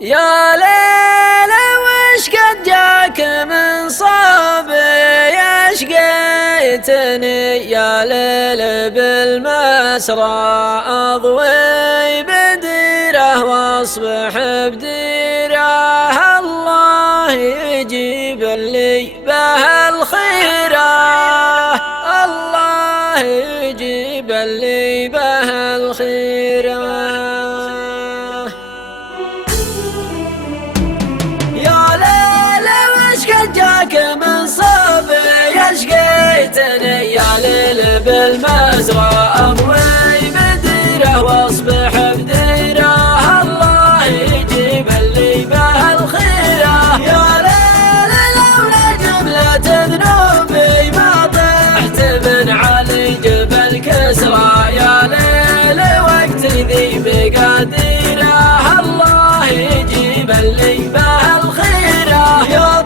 يا ليل وش قد جاك من صابي أشقيتني، يا ليل بالمسرى أضوي بديره واصبح بديره، الله يجيب لي به الخيره، الله يجيب لي به الخيره. من صبي أشقيتني، يا ليل بالمزرعة أضوي بديره واصبح بديره، الله يجيب اللي به الخيره. يا ليل لولا جملة ذنوبي ما طحت من علي جبل كسرى، يا ليل وقت ذي بقديره، الله يجيب اللي به الخيره. يا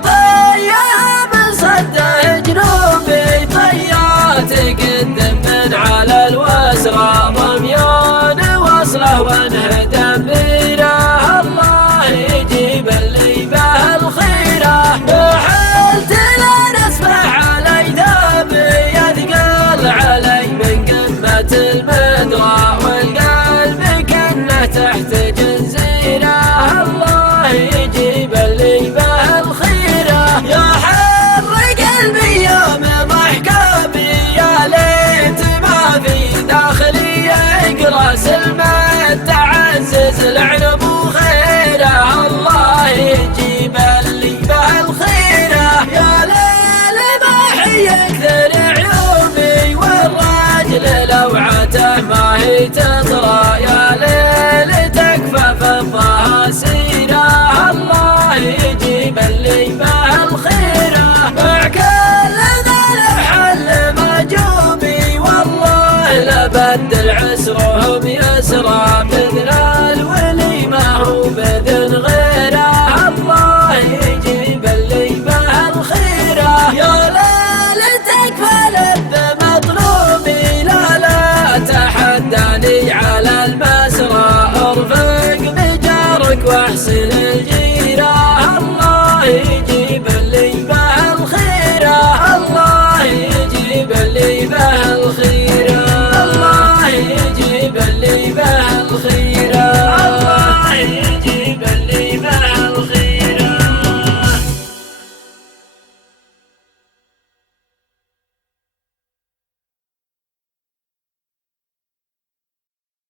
ضميان وصله وانهدم بيره، الله يجيب اللي به الخيره. وحلت لا نسمع علي ذابي يثقل علي من قمة المدرى، والقلب كنه تحت جنزيره، الله يجيب اللي به الخيره. يا حر قلبي يوم ضحكابي، يا ليت ما في داخلي راس المد تعزز العنب وخيره، الله يجيب اللي به الخيره. يا ليل محي يكثر عيوبي والراجل لوعته ما هي تطرى، يا ليل تكفى فضها سيره، الله يجيب اللي به الخيره. مع كل ذا الحل مجوبي والله لبدل عسرهم يسرى، بذن الولي ما هو بذن غيره، الله يجيب اللي به الخيره. يا ليل تكفى لب مطلوبي، لا تحداني على المسرى، ارفق بجارك واحسن الجيره، الله يجيب اللي به الخيره، الله يجيب اللي به الخيره، الله يجيب اللي به الخير.